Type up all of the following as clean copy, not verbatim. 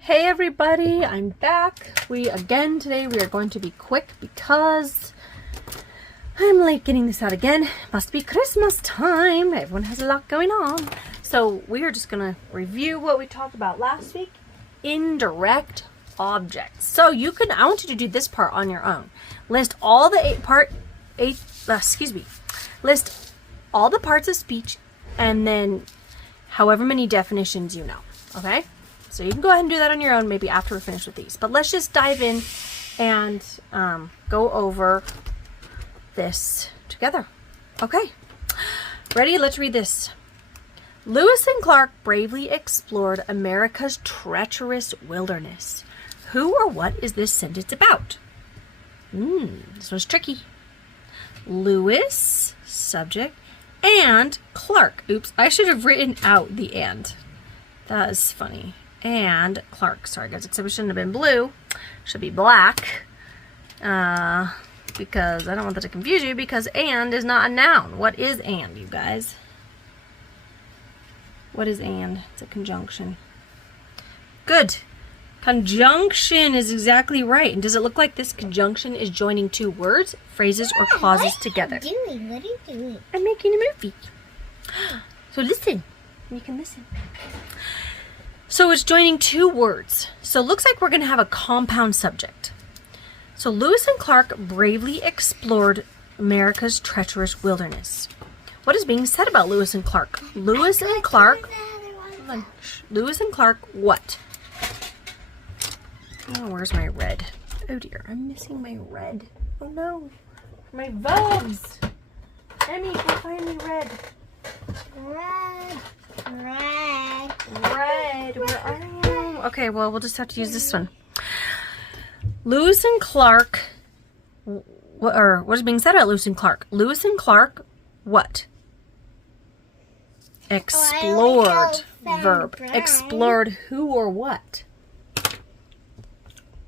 Hey everybody, I'm back. Today we are going to be quick because I'm late getting this out again. Must be Christmas time. Everyone has a lot going on. So we are just going to review what we talked about last week. Indirect objects. So I want you to do this part on your own. List all the list all the parts of speech and then however many definitions you know. Okay? So you can go ahead and do that on your own maybe after we're finished with these. But let's just dive in and go over this together. Okay. Ready? Let's read this. Lewis and Clark bravely explored America's treacherous wilderness. Who or what is this sentence about? This one's tricky. Lewis, subject, and Clark. Oops, I should have written out the and. That is funny. And Clark. Sorry guys, except it shouldn't have been blue. Should be black. Because I don't want that to confuse you, because and is not a noun. What is and, you guys? What is and? It's a conjunction. Good. Conjunction is exactly right. And does it look like this conjunction is joining two words, phrases, or clauses together? What are you doing? I'm making a movie. So listen. You can listen. So it's joining two words. So it looks like we're going to have a compound subject. So Lewis and Clark bravely explored America's treacherous wilderness. What is being said about Lewis and Clark? Lewis and Clark what? Oh, where's my red? Oh dear, I'm missing my red. Oh no. My verbs. Emmy, go find me red. Red. Where are you? Okay, well, we'll just have to use this one. Lewis and Clark, what is being said about Lewis and Clark? Lewis and Clark, what? Explored, verb. Explored who or what?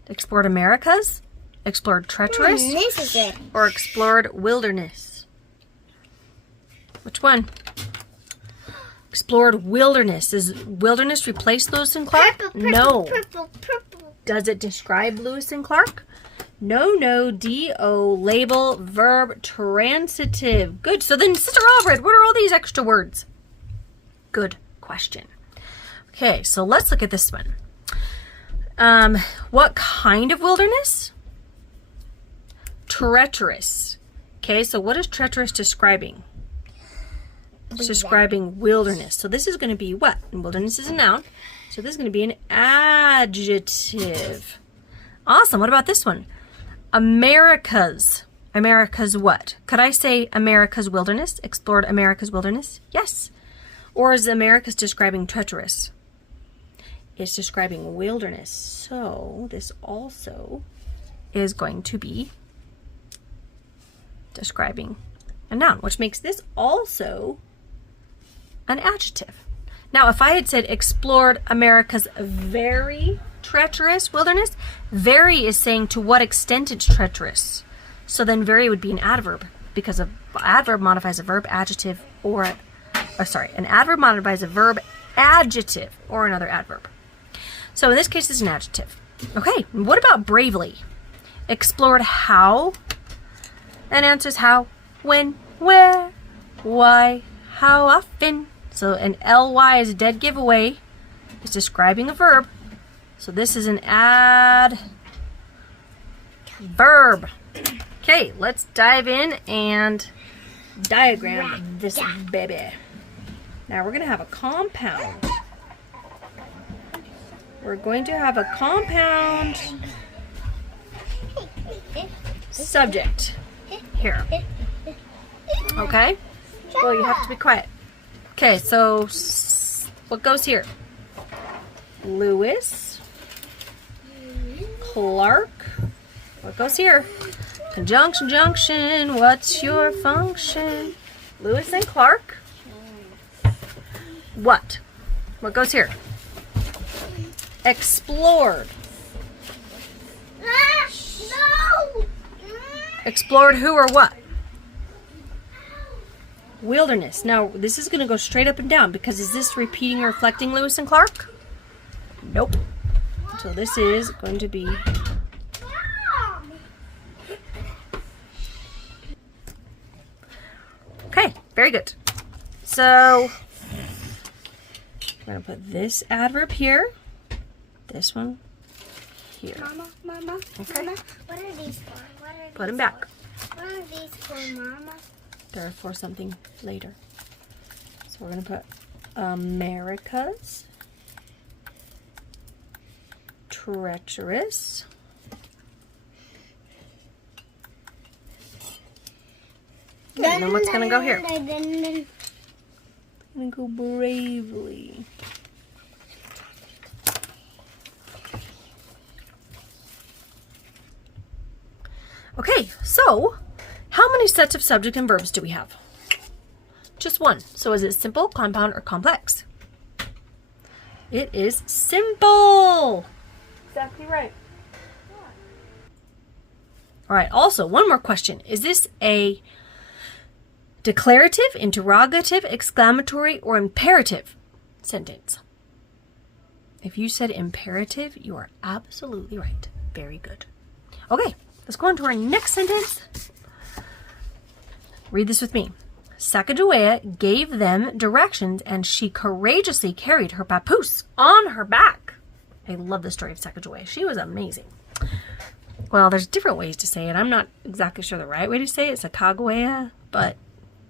Explored Americas? Explored treacherous? This is it. Or explored wilderness? Which one? Explored wilderness. Does wilderness replace Lewis and Clark? No. Purple. Does it describe Lewis and Clark? No. D-O, label, verb, transitive. Good. So then, Sister Alfred, what are all these extra words? Good question. Okay, so let's look at this one. What kind of wilderness? Treacherous. Okay, so what is treacherous describing? It's describing wilderness. So this is going to be what? And wilderness is a noun. So this is going to be an adjective. Awesome. What about this one? America's. America's what? Could I say America's wilderness? Explored America's wilderness? Yes. Or is America's describing treacherous? It's describing wilderness. So this also is going to be describing a noun, which makes this also an adjective. Now, if I had said explored America's very treacherous wilderness, very is saying to what extent it's treacherous. So then very would be an adverb, because an adverb modifies a verb, adjective, an adverb modifies a verb, adjective, or another adverb. So in this case, it's an adjective. Okay, what about bravely? Explored how? And answers how, when, where, why, how often. So an ly is a dead giveaway. It's describing a verb. So this is an adverb. Okay, let's dive in and diagram this baby. Now we're going to have a compound. We're going to have a compound subject here. Okay? Well, you have to be quiet. Okay, so what goes here? Lewis, Clark. What goes here? Conjunction, junction. What's your function? Lewis and Clark. What? What goes here? Explored. No! Explored who or what? Wilderness. Now, this is going to go straight up and down because is this repeating or reflecting Lewis and Clark? Nope. So this is going to be okay, very good. So we're going to put this adverb here, this one here. Mama, Okay. Mama, what are these for? Put them back. What are these for, Mama? They're for something later. So we're going to put America's treacherous and then what's going to go here? I'm going to go bravely. Okay, so how many sets of subject and verbs do we have? Just one. So is it simple, compound, or complex? It is simple. Exactly right. All right, also one more question. Is this a declarative, interrogative, exclamatory, or imperative sentence? If you said imperative, you are absolutely right. Very good. Okay, let's go on to our next sentence. Read this with me. Sacagawea gave them directions and she courageously carried her papoose on her back. I love the story of Sacagawea. She was amazing. Well, there's different ways to say it. I'm not exactly sure the right way to say it. Sacagawea, but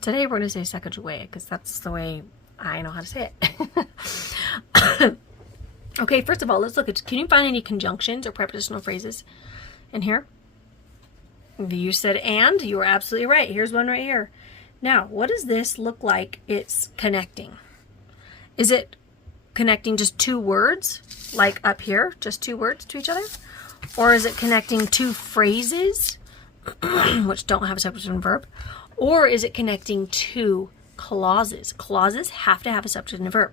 today we're going to say Sacagawea because that's the way I know how to say it. Okay, first of all, let's look at, can you find any conjunctions or prepositional phrases in here? If you said and, you were absolutely right. Here's one right here. Now, what does this look like it's connecting? Is it connecting just two words, like up here, just two words to each other? Or is it connecting two phrases, which don't have a subject and verb? Or is it connecting two clauses? Clauses have to have a subject and a verb.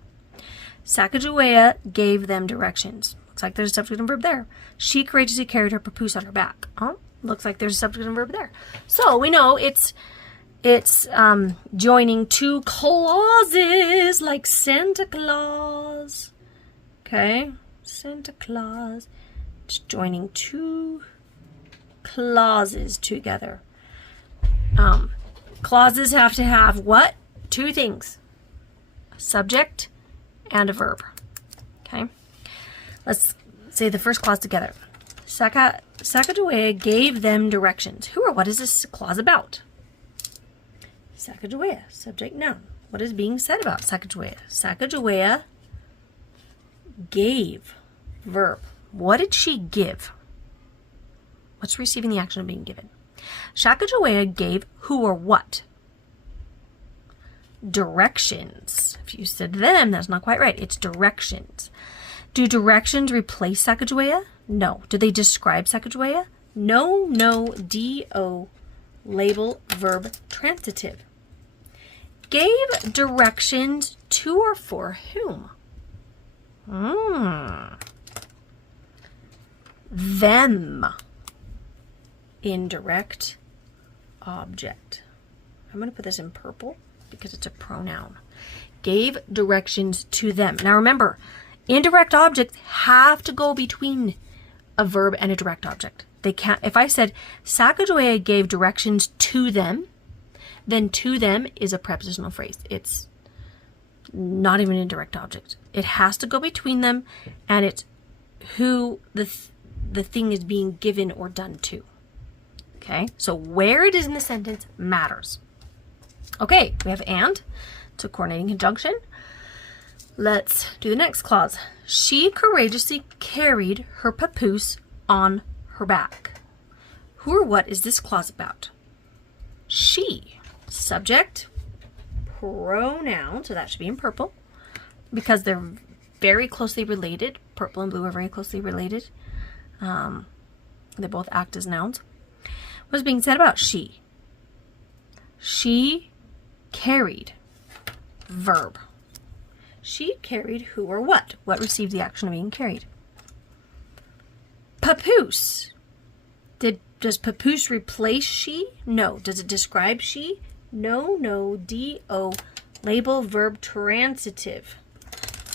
Sacagawea gave them directions. Looks like there's a subject and verb there. She courageously carried her papoose on her back. Oh, looks like there's a subject and verb there. So we know it's joining two clauses like Santa Claus. Okay, Santa Claus. It's joining two clauses together. Clauses have to have what? Two things. A subject and a verb. Okay, let's say the first clause together. Sacagawea gave them directions. Who or what is this clause about? Sacagawea, subject, noun. What is being said about Sacagawea? Sacagawea gave, verb. What did she give? What's receiving the action of being given? Sacagawea gave who or what? Directions. If you said them, that's not quite right. It's directions. Do directions replace Sacagawea? No. Do they describe Sacagawea? No, D-O, label, verb, transitive. Gave directions to or for whom? Them. Indirect object. I'm going to put this in purple because it's a pronoun. Gave directions to them. Now remember, indirect objects have to go between a verb and a direct object. They can't. If I said Sacagawea gave directions to them, then to them is a prepositional phrase. It's not even a direct object. It has to go between them, and it's who the thing is being given or done to. Okay, so where it is in the sentence matters. Okay, we have and. It's a coordinating conjunction. Let's do the next clause. She courageously carried her papoose on her back. Who or what is this clause about? She. Subject, pronoun, so that should be in purple because they're very closely related. Purple and blue are very closely related. They both act as nouns. What's being said about she? She carried, verb. She carried who or what? What received the action of being carried? Papoose. Does papoose replace she? No. Does it describe she? No, D-O, label, verb, transitive.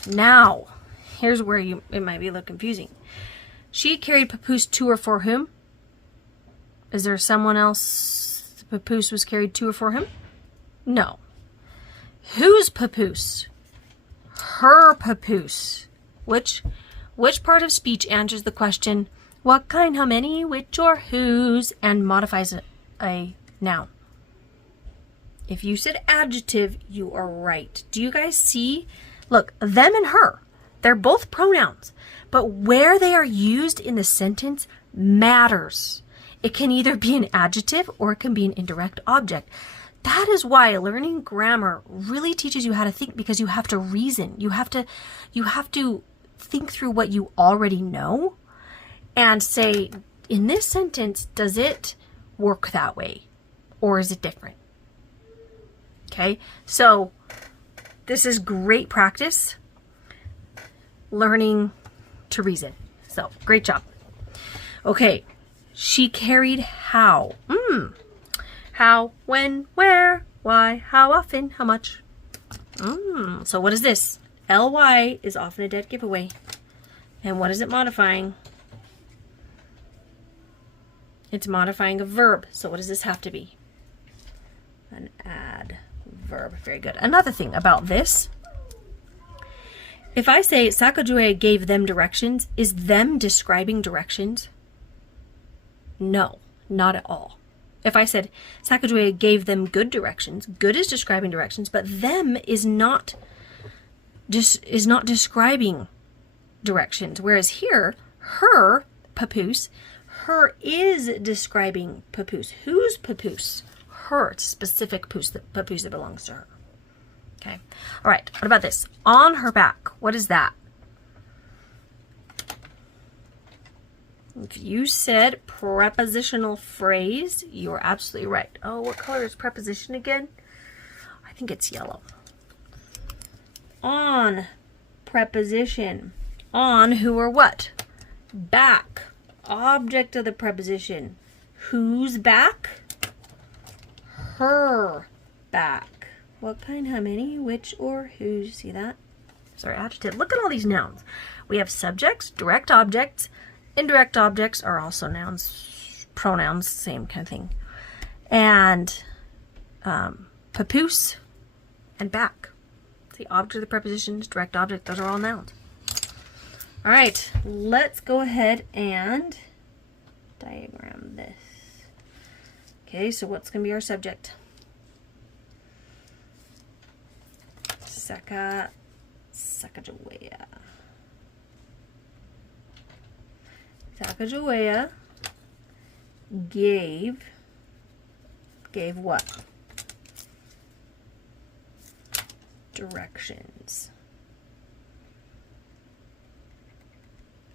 Now, here's where it might be a little confusing. She carried papoose to or for whom? Is there someone else the papoose was carried to or for him? No. Whose papoose? Her papoose. Which part of speech answers the question, what kind, how many, which, or whose, and modifies a noun? If you said adjective, you are right. Do you guys see? Look, them and her, they're both pronouns, but where they are used in the sentence matters. It can either be an adjective or it can be an indirect object. That is why learning grammar really teaches you how to think, because you have to reason. You have to think through what you already know and say, in this sentence, does it work that way or is it different? Okay, so this is great practice learning to reason. So great job. Okay, she carried how. How, when, where, why, how often, how much. So what is this? ly is often a dead giveaway. And what is it modifying? It's modifying a verb. So what does this have to be? An adverb. Very good. Another thing about this, if I say Sacagawea gave them directions, is them describing directions? No, not at all. If I said Sacagawea gave them good directions, good is describing directions, but them is not describing directions. Whereas here, her, papoose, her is describing papoose. Whose papoose? Her. It's a specific papoose that belongs to her. Okay. All right. What about this? On her back. What is that? If you said prepositional phrase, you're absolutely right. Oh, what color is preposition again? I think it's yellow. On, preposition. On who or what? Back. Object of the preposition. Whose back? Her back. What kind, how many, which, or whose? See that? Sorry, adjective. Look at all these nouns. We have subjects, direct objects. Indirect objects are also nouns, pronouns, same kind of thing. And papoose and back. The object of the prepositions, direct object, those are all nouns. All right, let's go ahead and diagram this. Okay, so what's going to be our subject? Sacagawea. Sacagawea gave what? Directions.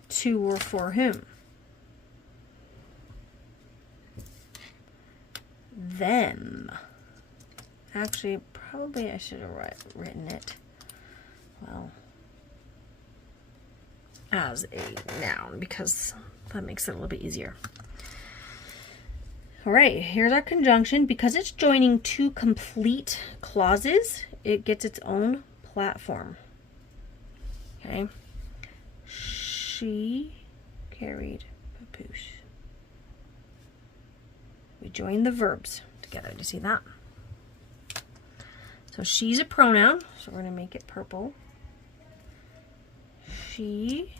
To or for whom? Them. Actually, probably I should have written it, well, as a noun, because that makes it a little bit easier. All right, here's our conjunction. Because it's joining two complete clauses, it gets its own platform. Okay. She carried papoose. We join the verbs together. Do you see that? So she's a pronoun, so we're going to make it purple. She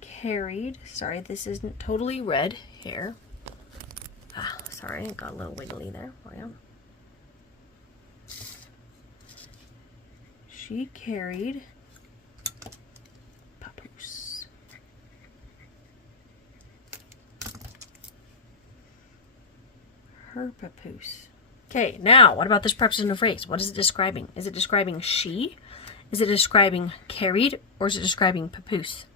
carried, sorry, this isn't totally red here. Sorry, it got a little wiggly there for you. She carried papoose. Her papoose. Okay, now what about this prepositional phrase? What is it describing? Is it describing she? Is it describing carried? Or is it describing papoose?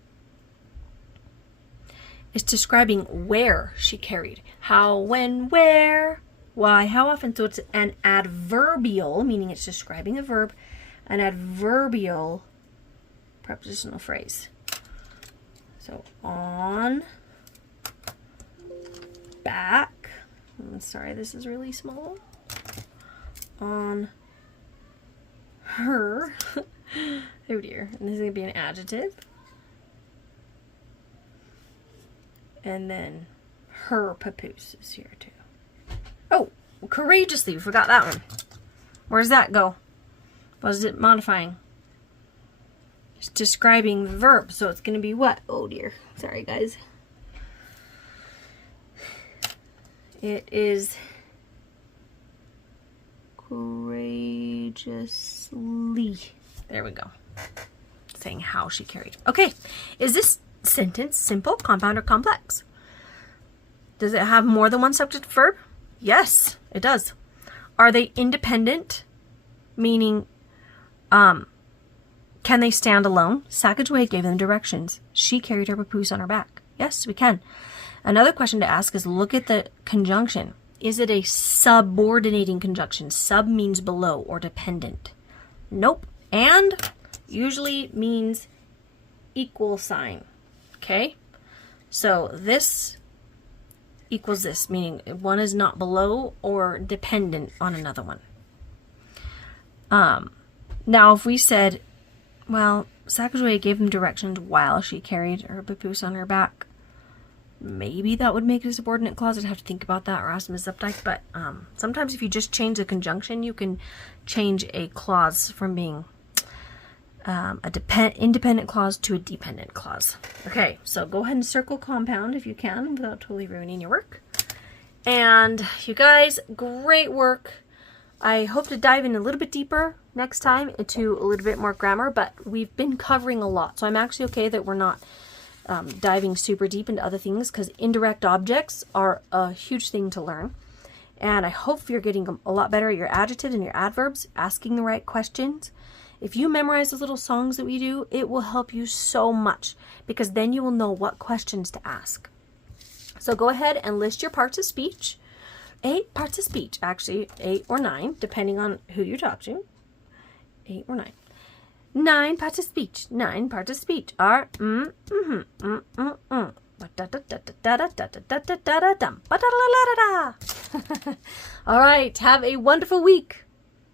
It's describing where she carried. How, when, where, why, how often. So it's an adverbial, meaning it's describing a verb, an adverbial prepositional phrase. So on, back. I'm sorry, this is really small. On her. Oh dear. And this is going to be an adjective. And then her papoose is here too. Oh, courageously, we forgot that one. Where does that go? Was it modifying? It's describing the verb, so it's going to be what? Oh dear. Sorry, guys. It is courageously. There we go. Saying how she carried. Okay. Is this sentence simple, compound, or complex? Does it have more than one subject verb? Yes, it does. Are they independent? Meaning, can they stand alone? Sacagawea gave them directions. She carried her papoose on her back. Yes, we can. Another question to ask is look at the conjunction. Is it a subordinating conjunction? Sub means below or dependent. Nope. And usually means equal sign. Okay? So this equals this, meaning one is not below or dependent on another one. Now if we said, well, Sacagawea gave him directions while she carried her papoose on her back, maybe that would make it a subordinate clause. I'd have to think about that or ask Ms. Updike, but sometimes if you just change a conjunction, you can change a clause from being independent clause to a dependent clause. Okay, so go ahead and circle compound if you can without totally ruining your work. And you guys, great work. I hope to dive in a little bit deeper next time into a little bit more grammar, but we've been covering a lot. So I'm actually okay that we're not diving super deep into other things because indirect objects are a huge thing to learn. And I hope you're getting a lot better at your adjectives and your adverbs, asking the right questions. If you memorize those little songs that we do, it will help you so much because then you will know what questions to ask. So go ahead and list your parts of speech. 8 parts of speech, actually 8 or 9, depending on who you talk to. 8 or 9. 9 parts of speech. 9 parts of speech are All right, have a wonderful week.